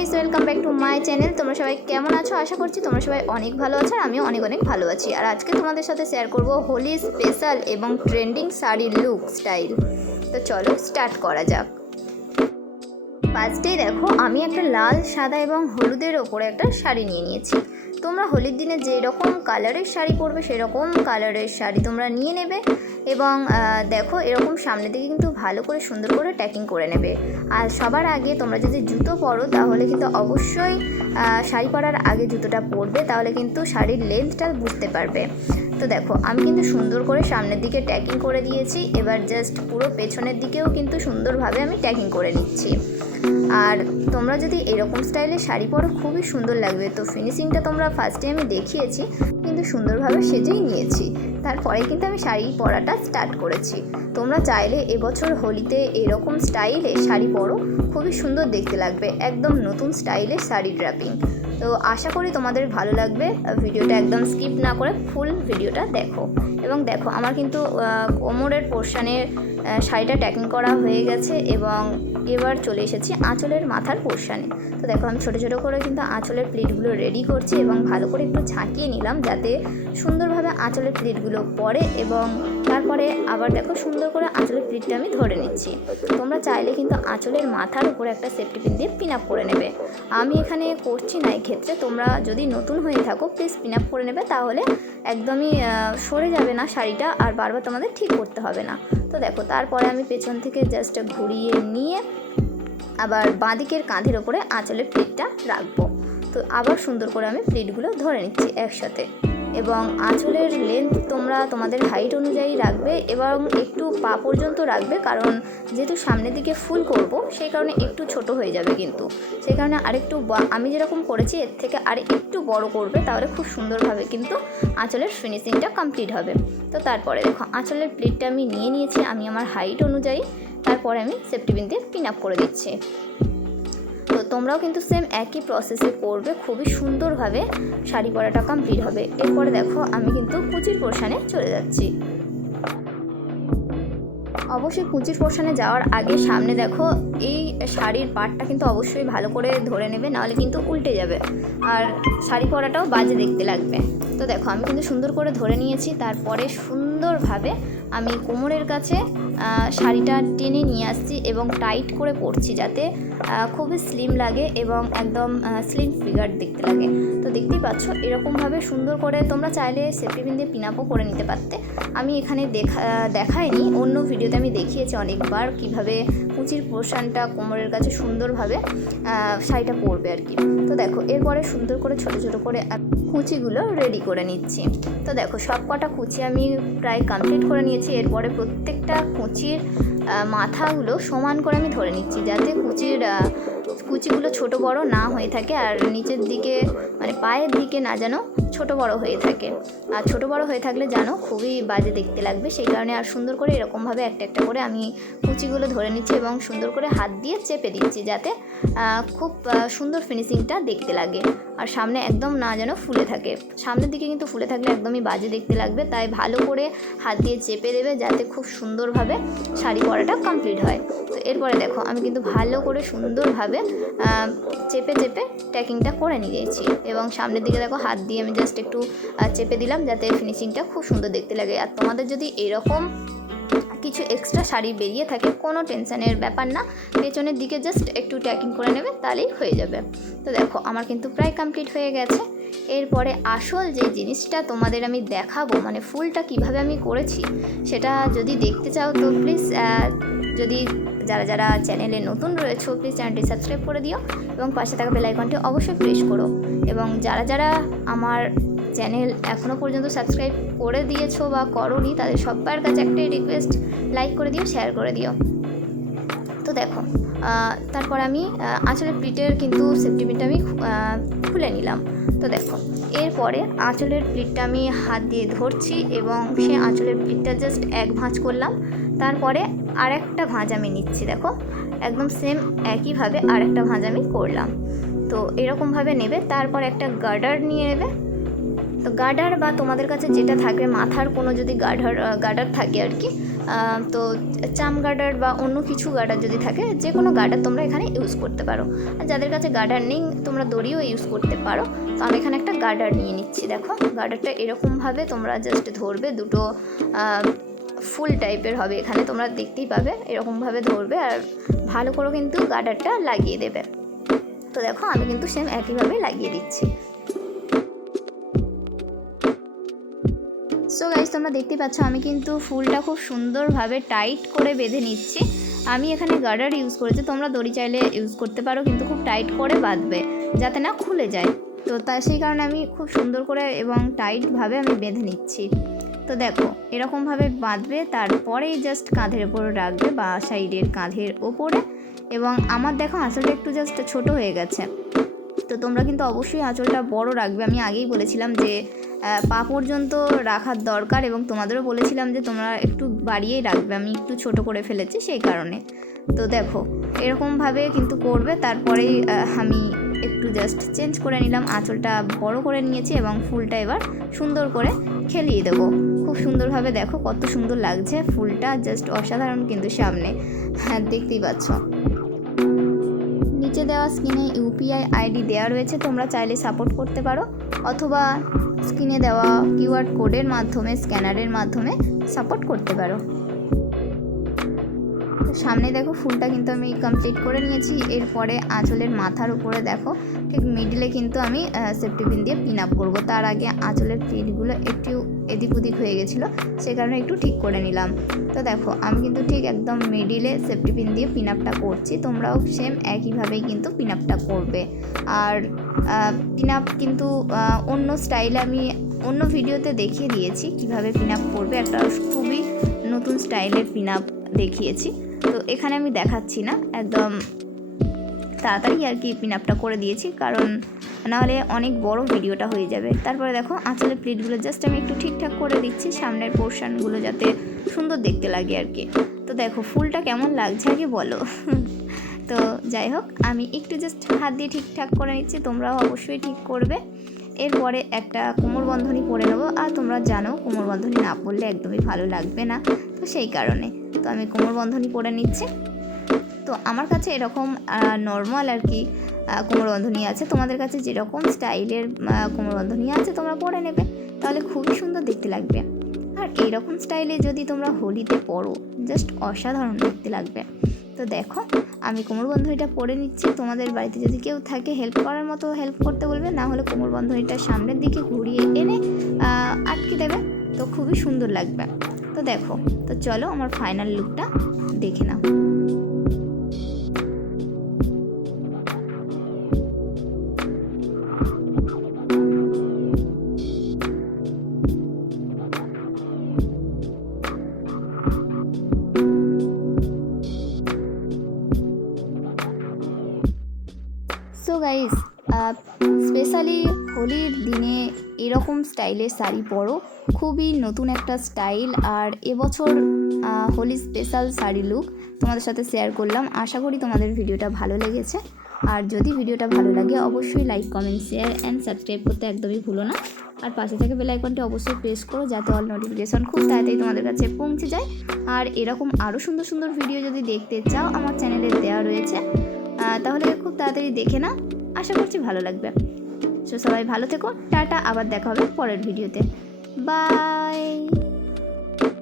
Guys, welcome back to my channel. তোমরা সবাই কেমন আছো? আশা করছি তোমরা সবাই অনেক ভালো আছো আর আমিও অনেক অনেক ভালো আছি। আর আজকে তোমাদের সাথে শেয়ার করব হোলি স্পেশাল এবং ট্রেন্ডিং শাড়ির লুক স্টাইল। তো চলো স্টার্ট করা যাক। ফার্স্টেই দেখো, আমি একটা লাল, সাদা এবং হলুদের ওপরে একটা শাড়ি নিয়ে নিয়েছি। তোমরা হোলির দিনে যেরকম কালারের শাড়ি পরবে সেরকম কালারের শাড়ি তোমরা নিয়ে নেবে এবং দেখো এরকম সামনে দিকে কিন্তু ভালো করে সুন্দর করে ট্যাকিং করে নেবে। আর সবার আগে তোমরা যদি জুতো পরো তাহলে কিন্তু অবশ্যই শাড়ি পরার আগে জুতোটা পরবে, তাহলে কিন্তু শাড়ির লেন্থটা বুঝতে পারবে। তো দেখো আমি কিন্তু সুন্দর করে সামনের দিকে ট্যাকিং করে দিয়েছি। এবার জাস্ট পুরো পেছনের দিকেও কিন্তু সুন্দরভাবে আমি ট্যাকিং করে নিচ্ছি। আর তোমরা যদি এরকম স্টাইলের শাড়ি পরো খুবই সুন্দর লাগবে। তো ফিনিশিংটা তোমরা ফার্স্টে আমি দেখিয়েছি, কিন্তু সুন্দরভাবে সেজেই নিয়েছি। তারপরে কিন্তু আমি শাড়ি পরাটা স্টার্ট করেছি। তোমরা চাইলে এবছর হোলিতে এরকম স্টাইলে শাড়ি পরো, খুবই সুন্দর দেখতে লাগবে, একদম নতুন স্টাইলের শাড়ি ড্রাপিং। তো আশা করি তোমাদের ভালো লাগবে। ভিডিওটা একদম স্কিপ না করে ফুল ভিডিওটা দেখো। এবং দেখো আমার কিন্তু কোমরের পোর্শানের শাড়িটা ট্যাকিং করা হয়ে গেছে এবং এবার চলে এসেছি আঁচলের মাথার পোর্শানে। তো দেখো আমি ছোটো ছোটো করে কিন্তু আঁচলের প্লিটগুলো রেডি করছি এবং ভালো করে একটু ঝাঁকিয়ে নিলাম যাতে সুন্দরভাবে আঁচলের প্লিটগুলো পড়ে। এবং তারপরে আবার দেখো সুন্দর করে আঁচলের প্লিটটা আমি ধরে নিচ্ছি। তোমরা চাইলে কিন্তু আঁচলের মাথার উপরে একটা সেফটি পিন দিয়ে পিন আপ করে নেবে। আমি এখানে করছি না এক্ষেত্রে। তোমরা যদি নতুন হয়ে থাকো প্লিজ পিন আপ করে নেবে, তাহলে একদমই সরে যাবে না শাড়িটা আর বারবার তোমাদের ঠিক করতে হবে না। তো দেখো তারপরে আমি পেছন থেকে জাস্ট ঘুরিয়ে নিয়ে আবার বাঁদিকের কাঁধের ওপরে আঁচলের প্লিটটা রাখবো। তো আবার সুন্দর করে আমি প্লিটগুলো ধরে নিচ্ছি একসাথে। এবং আঁচলের লেন্থ তোমরা তোমাদের হাইট অনুযায়ী রাখবে এবং একটু পা পর্যন্ত রাখবে, কারণ যেহেতু সামনের দিকে ফুল করব সেই কারণে একটু ছোট হয়ে যাবে। কিন্তু সেই কারণে আরেকটু আমি যেরকম করেছি এর থেকে আর একটু বড় করবে, তাহলে খুব সুন্দরভাবে কিন্তু আঁচলের ফিনিশিংটা কমপ্লিট হবে। তো তারপরে দেখো আঁচলের প্লিটটা আমি নিয়ে নিয়েছি আমি আমার হাইট অনুযায়ী। তারপরে আমি সেফটি পিন দিয়ে পিন আপ করে দিচ্ছি। তো তোমরাও কিন্তু সেম একই প্রসেসে করবে, খুবই সুন্দরভাবে শাড়ি পরাটা কমপ্লিট হবে। এরপরে দেখো আমি কিন্তু কুচির পোর্শানে চলে যাচ্ছি। অবশ্যই কুচির পোর্শানে যাওয়ার আগে সামনে দেখো এই শাড়ির পাটটা কিন্তু অবশ্যই ভালো করে ধরে নেবে, নাহলে কিন্তু উল্টে যাবে আর শাড়ি পরাটাও বাজে দেখতে লাগবে। তো দেখো আমি কিন্তু সুন্দর করে ধরে নিয়েছি। তারপরে সুন্দরভাবে আমি কোমরের কাছে শাড়িটা টেনে নিয়ে আসছি এবং টাইট করে পরছি যাতে খুবই স্লিম লাগে এবং একদম স্লিম ফিগার দেখতে লাগে। তো দেখতেই পাচ্ছ এরকমভাবে সুন্দর করে তোমরা চাইলে সেফটি পিন দিয়ে পিন আপও করে নিতে পারতে। আমি এখানে দেখাইনি, অন্য ভিডিওতে আমি দেখিয়েছি অনেকবার কীভাবে কুচির পোর্শানটা কোমরের কাছে সুন্দরভাবে শাড়িটা পরবে আর কি। তো দেখো এরপরে সুন্দর করে ছোট ছোট করে কুচিগুলো রেডি করে নিচ্ছি। তো দেখো সব কটা কুচি আমি প্রায় কমপ্লিট করে নিয়েছি। এরপরে প্রত্যেকটা কুচির মাথাগুলো সমান করে আমি ধরে নিচ্ছি যাতে কুচিগুলো ছোট বড় না হয়ে থাকে আর নিচের দিকে মানে পায়ের দিকে না যেন ছোট বড় হয়ে থাকে। আর ছোট বড় হয়ে থাকলে যেন খুবই বাজে দেখতে লাগবে, সেই কারণে আর সুন্দর করে এরকমভাবে একটা একটা করে আমি কুচিগুলো ধরে নিচ্ছি এবং সুন্দর করে হাত দিয়ে চেপে দিচ্ছি যাতে খুব সুন্দর ফিনিশিংটা দেখতে লাগে আর সামনে একদম না যেন ফুলে থাকে। সামনের দিকে কিন্তু ফুলে থাকলে একদমই বাজে দেখতে লাগবে, তাই ভালো করে হাত দিয়ে চেপে দেবে যাতে খুব সুন্দরভাবে শাড়ি পরাটা কমপ্লিট হয়। তো এরপরে দেখো আমি কিন্তু ভালো করে সুন্দরভাবে চেপে চেপে ট্যাকিংটা করে নিয়েছি এবং সামনের দিকে দেখো হাত দিয়ে আমি জাস্ট একটু চেপে দিলাম যাতে ফিনিশিংটা খুব সুন্দর দেখতে লাগে। আর তোমাদের যদি এরকম কিছু এক্সট্রা শাড়ি বেরিয়ে থাকে কোনো টেনশানের ব্যাপার না, পেছনের দিকে জাস্ট একটু ট্যাকিং করে নেবে তাহলেই হয়ে যাবে। তো দেখো আমার কিন্তু প্রায় কমপ্লিট হয়ে গেছে। এরপরে আসল যে জিনিসটা তোমাদের আমি দেখাবো, মানে ফুলটা কিভাবে আমি করেছি সেটা যদি দেখতে চাও তো প্লিজ যদি যারা যারা চ্যানেলে নতুন রয়েছে প্লিজ চ্যানেলটি সাবস্ক্রাইব করে দিও এবং পাশে থাকা বেল আইকনটি অবশ্যই প্রেস করো। এবং যারা যারা আমার চ্যানেল এখনও পর্যন্ত সাবস্ক্রাইব করে দিয়েছো বা করোনি তাদের সবার কাছে একটাই রিকোয়েস্ট, লাইক করে দিও, শেয়ার করে দিও। তো দেখো তারপর আমি আঁচলের প্লিটের কিন্তু সেফটি পিনটা আমি খুলে নিলাম। তো দেখো এরপরে আঁচলের প্লিটটা আমি হাত দিয়ে ধরছি এবং সে আঁচলের প্লিটটা জাস্ট এক ভাঁজ করলাম। তারপরে আরেকটা ভাঁজ আমি নিচ্ছি, দেখো একদম সেম একইভাবে আরেকটা ভাঁজ আমি করলাম। তো এরকমভাবে নেবে। তারপর একটা গার্ডার নিয়ে নেবে। তো গার্ডার বা তোমাদের কাছে যেটা থাকবে মাথার কোনো যদি গার্ডার থাকে আর কি, তো চাম গার্ডার বা অন্য কিছু গার্ডার যদি থাকে, যে কোনো গার্ডার তোমরা এখানে ইউজ করতে পারো। আর যাদের কাছে গার্ডার নেই তোমরা দড়িও ইউজ করতে পারো। তো আমি এখানে একটা গার্ডার নিয়ে নিচ্ছি। দেখো গার্ডারটা এরকমভাবে তোমরা জাস্ট ধরবে, দুটো ফুল টাইপের হবে এখানে, তোমরা দেখতেই পাবে, এরকমভাবে ধরবে আর ভালো করে কিন্তু গার্ডারটা লাগিয়ে দেবে। তো দেখো আমি কিন্তু সেম একইভাবে লাগিয়ে দিচ্ছি। সো গাইস তোমরা দেখতে পাচ্ছ আমি কিন্তু ফুলটা খুব সুন্দরভাবে টাইট করে বেঁধে নিচ্ছি। আমি এখানে গার্ডার ইউজ করেছি, তোমরা দড়ি চাইলে ইউজ করতে পারো, কিন্তু খুব টাইট করে বাঁধবে যাতে না খুলে যায়। তো সেই কারণে আমি খুব সুন্দর করে এবং টাইটভাবে আমি বেঁধে নিচ্ছি। তো দেখো এরকমভাবে বাঁধবে, তারপরেই জাস্ট কাঁধের ওপর রাখবে বা সাইডের কাঁধের ওপরে। এবং আমার দেখো আঁচলটা একটু জাস্ট ছোট হয়ে গেছে, তো তোমরা কিন্তু অবশ্যই আঁচলটা বড় রাখবে। আমি আগেই বলেছিলাম যে পা পর্যন্ত রাখার দরকার, এবং তোমাদেরও বলেছিলাম যে তোমরা একটু বাড়িয়েই রাখবে, আমি একটু ছোট করে ফেলেছি সেই কারণে। তো দেখো এরকমভাবে কিন্তু করবে। তারপরেই আমি একটু জাস্ট চেঞ্জ করে নিলাম, আঁচলটা বড় করে নিয়েছি এবং ফুলটা এবার সুন্দর করে খেলিয়ে দেবো। খুব সুন্দরভাবে দেখো কত সুন্দর লাগছে ফুলটা, জাস্ট অসাধারণ কিন্তু সামনে, হ্যাঁ দেখতেই পাচ্ছ। নিচে দেওয়া স্ক্রিনে ইউপিআই আইডি দেওয়া রয়েছে, তোমরা চাইলে সাপোর্ট করতে পারো, অথবা স্ক্রিনে দেওয়া কিউআর কোডের মাধ্যমে, স্ক্যানারের মাধ্যমে সাপোর্ট করতে পারো। সামনে দেখো ফুলটা কিন্তু আমি কমপ্লিট করে নিয়েছি। এরপরে আঁচলের মাথার উপরে দেখো ঠিক মিডিলে কিন্তু আমি সেফটি পিন দিয়ে পিন আপ করবো। তার আগে আঁচলের পিনগুলো একটু এদিক ওদিক হয়ে গেছিলো, সে কারণে একটু ঠিক করে নিলাম। তো দেখো আমি কিন্তু ঠিক একদম মিডিলে সেফটি পিন দিয়ে পিন আপটা করছি, তোমরাও সেম একইভাবেই কিন্তু পিন আপটা করবে। আর পিন আপ কিন্তু অন্য স্টাইলে আমি অন্য ভিডিওতে দেখিয়ে দিয়েছি কিভাবে পিন আপ করবে, একটা খুবই নতুন স্টাইলের পিন আপ দেখিয়েছি। তো এখানে আমি দেখাচ্ছি না, একদম তাড়াতাড়ি আর কি পিন আপটা করে দিয়েছি, কারণ নাহলে অনেক বড় ভিডিওটা হয়ে যাবে। তারপরে দেখো আঁচলের প্লিটগুলো জাস্ট আমি একটু ঠিকঠাক করে দিচ্ছি, সামনের পোর্শনগুলো যাতে সুন্দর দেখতে লাগে আর কি। তো দেখো ফুলটা কেমন লাগছে আগে বলো। তো যাই হোক আমি একটু জাস্ট হাত দিয়ে ঠিকঠাক করে নিচ্ছি, তোমরাও অবশ্যই ঠিক করবে। এরপরে একটা কোমর বন্ধনী পরে নেবো, আর তোমরা জানো কোমর বন্ধনী না পরলে একদমই ভালো লাগবে না, তো সেই কারণে তো আমি কোমর বন্ধনী পরে নিচ্ছি। তো আমার কাছে এরকম নর্মাল আর কি কোমরবন্ধনী আছে, তোমাদের কাছে যেরকম স্টাইলের কোমরবন্ধনী আছে তোমরা পরে নেবে, তাহলে খুবই সুন্দর দেখতে লাগবে। আর এইরকম স্টাইলে যদি তোমরা হোলিতে পরো জাস্ট অসাধারণ দেখতে লাগবে। তো দেখো আমি কোমরবন্ধনীটা পরে নিচ্ছি, তোমাদের বাড়িতে যদি কেউ থাকে হেল্প করার মতো হেল্প করতে বলবে, না হলে কোমরবন্ধনীটা সামনের দিকে ঘুরিয়ে এনে আটকে দেবে, তো খুবই সুন্দর লাগবে। তো দেখো, তো চলো আমার ফাইনাল লুকটা দেখে নাও। সো গাইস স্পেশালি হোলির দিনে এরকম স্টাইলের শাড়ি পরো, খুবই নতুন একটা স্টাইল। আর এবছর হোলি স্পেশাল শাড়ি লুক তোমাদের সাথে শেয়ার করলাম, আশা করি তোমাদের ভিডিওটা ভালো লেগেছে। আর যদি ভিডিওটা ভালো লাগে অবশ্যই like, comment, share and subscribe করতে একদমই ভুলো না। আর পাশে থেকে বেল আইকনটি অবশ্যই প্রেস করো, যাতে অল নোটিফিকেশন খুব তাড়াতাড়ি তোমাদের কাছে পৌঁছে যায়। আর এরকম আরও সুন্দর সুন্দর ভিডিও যদি দেখতে চাও আমার চ্যানেলে দেওয়া রয়েছে, তাহলে খুব তাড়াতাড়ি দেখে না, আশা করছি ভালো লাগবে। সো সবাই ভালো থেকো, টাটা, আবার দেখা হবে পরের ভিডিওতে, বাই।